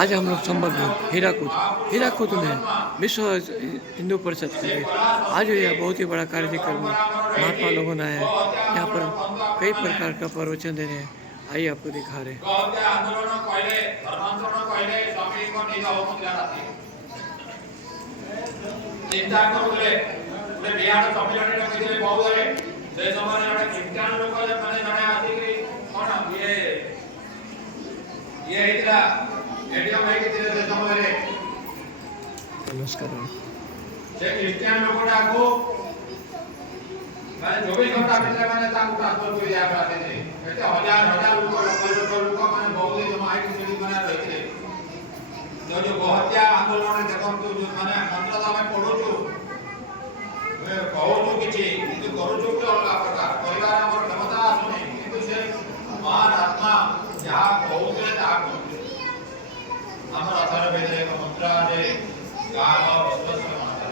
आज हम लोग संबल में हीराकुद में विश्व हिंदू परिषद के आज यह बहुत ही बड़ा कार्यक्रम महात्मा लोगों ने आया है। यहाँ पर कई प्रकार का प्रवचन दे रहे हैं। आइए आपको दिखा रहे हैं। चिंता करूले बिहार सम्मेलन रखिले बहुरे से समय जने ख्रिस्टियन लोक माने जने आसीकरी कोन ये हेतला एडियम है कि से समय रे नमस्कार से ख्रिस्टियन लोकटा को माने 24 घंटा भितर माने ताकू ट्रांसफर कर दिया आते थे एते हजार लोक माने बहुत जमा है कि माने रहिथे जो गोहत्या आंदोलन देखम तो माने मंत्र में पढो छु कहू छु किछि किंतु करू छु के अलग प्रकार परिवार हमर क्षमता आसुनी किंतु से महान आत्मा जहा कहूले ता हमर अथर वेद एक मंत्र जे गाम विश्व मंत्र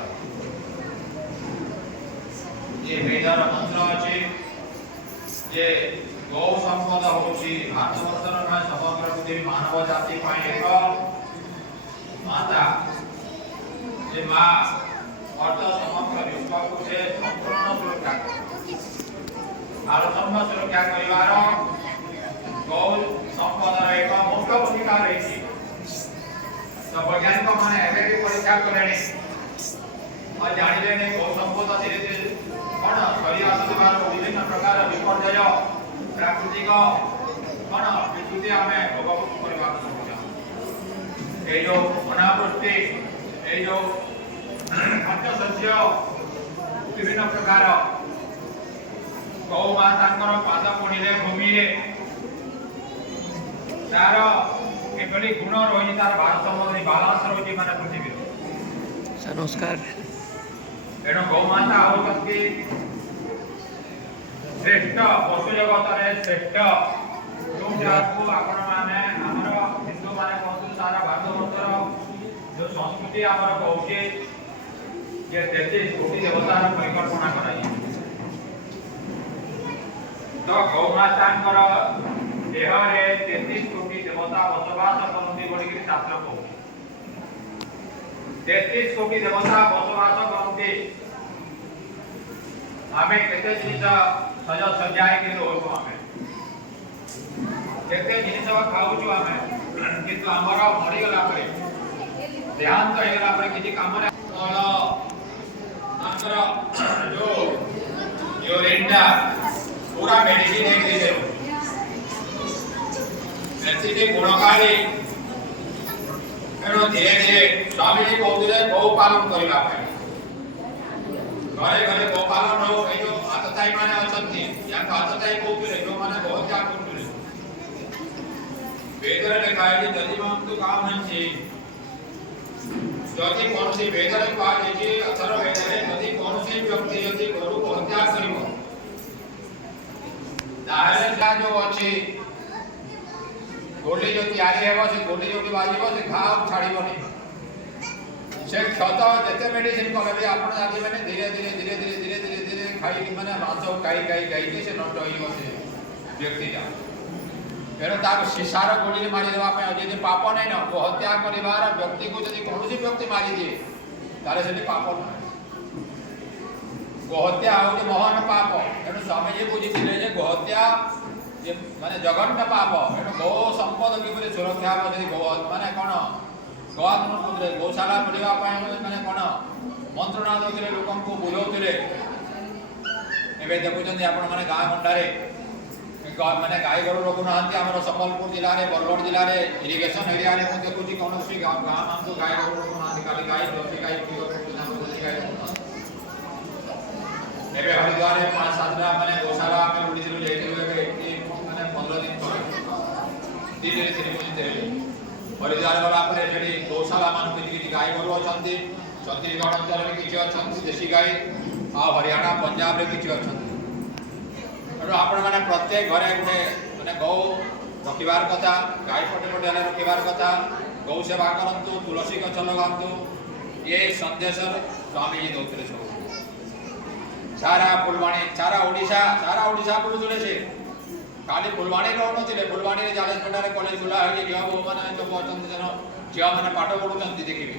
ये वेदर मंत्र अछि जे गौ संपद होछि भारतवर्षर में समग्र पृथ्वी मानव जाति पाई एक माता जे मां अर्थ समग्र विश्व को से संपूर्ण सुरक्षा भारतम सुरक्षा परिवार गौ संपद एक मुख्य भूमिका रही तो वैज्ञानिक माने एबे भी परीक्षा करेनी और जानिले ने गौ संपद धीरे धीरे कोन शरीर आसुबार विभिन्न प्रकार विपर्यय प्राकृतिक कोन विकृति हमें भोग करबा ए जो अनावृष्टि ए जो खाद्य शस्य विभिन्न प्रकार गौ मातांकर पाद पड़े भूमि तार किभली गुण रही तार भारसाम्य बालांस रही माने पृथ्वी नमस्कार एणु गौ माता होती श्रेष्ठ पशु जगत श्रेष्ठ जो जाको आपण माने हमर हिंदू माने कहतु सारा भारतवर्षर जो संस्कृति हमर कहूचे जे 33 कोटी देवतार परिकल्पना कराई तो गौ मातांकर देह रे 33 कोटी देवता बसवास करती बोली कि शास्त्र को 33 कोटी देवता बसवास करती आमे केते जिनिस सज सजाय के रोको आमे केते जिनिस खाऊ छु आमे किंतु हमर मरि गला परे देहांत हो गला परे किछि काम रे आंकर जो यूरिनटा पूरा मेडिसिन एक दे दे ऐसे गुणकारी एनो धीरे धीरे स्वामी जी कहते गौ पालन करबा घरे घरे गौ पालन हो ए जो आतताई माने अछंती या आतताई कहते जो माने बहुत क्या करते वेदर लिखा है जदि हम तो काम है जदि कौन सी वेदर का जे अथर वेदर जदि कौन सी व्यक्ति यदि गरु को हत्या करिवो ताहले का जो अछि गोली जो तैयारी हेबो से गोली जो बाजिबो से घाव छाड़ीबोनी से क्षत जते मेडिसिन कले आपण आदि माने धीरे धीरे धीरे धीरे धीरे धीरे धीरे खाई कि माने मांस खाई खाई खाई के से नष्ट होइबो से व्यक्ति जा एनो तार शिशार गोली मारी देबा पे जे पाप नै न को हत्या करिवार व्यक्ति को यदि कोनोसी व्यक्ति मारी दिए तारे से पाप न को हत्या होनी महान पाप एनो स्वामी जी बुझिथिले जे को हत्या जे माने जघन्य पाप एनो गो संपद किबे सुरक्षा हो यदि गो माने कोन गौधन पुत्र गौशाला पढ़िबा पे माने कोन मंत्रणा दउथिले लोकन को बुझौथिले एबे देखुचंदी आपण माने गां गंडारे माने गाय गरु रोग नहंती हमर संबलपुर जिल्ला रे बरगढ़ जिल्ला रे इरिगेशन एरिया रे हम देखुची कोनोसी गांव हम तो गाय गरु रोग नहंती खाली गाय जर्सी गाय पियो नाम जर्सी गाय एबे हरिद्वार रे 5-7 माने गौशाला में उडी दिलु जेतिलु एबे माने 15 दिन तले धीरे धीरे बुझिते हरिद्वार वाला पर जेडी गौशाला मान किछि गाय गरु अछंती छत्तीसगढ़ अंचल रे किछि अछंती देसी गाय आ हरियाणा पंजाब रे किछि अछंती आपण माने प्रत्येक घरे गुटे माने गौ रखिबार कथा गाय पटे पटे रखिबार कथा गौ सेवा करंतु तुलसी गछ लगांतु ये संदेश स्वामी जी दउतरे सब सारा फुलवाणी सारा ओडिशा बुलुतले से ଖାଲି ଫୁଲବାଣୀ ରହୁନଥିଲେ, ଫୁଲବାଣୀରେ ଜାଲେଶପଟାରେ କଲେଜ ଖୋଲା ହେଇଛି, ଝିଅ ବୋହୂମାନେ ସବୁ ଅଛନ୍ତି ସେନ, ଝିଅମାନେ ପାଠ ପଢ଼ୁଛନ୍ତି ଦେଖିବେ।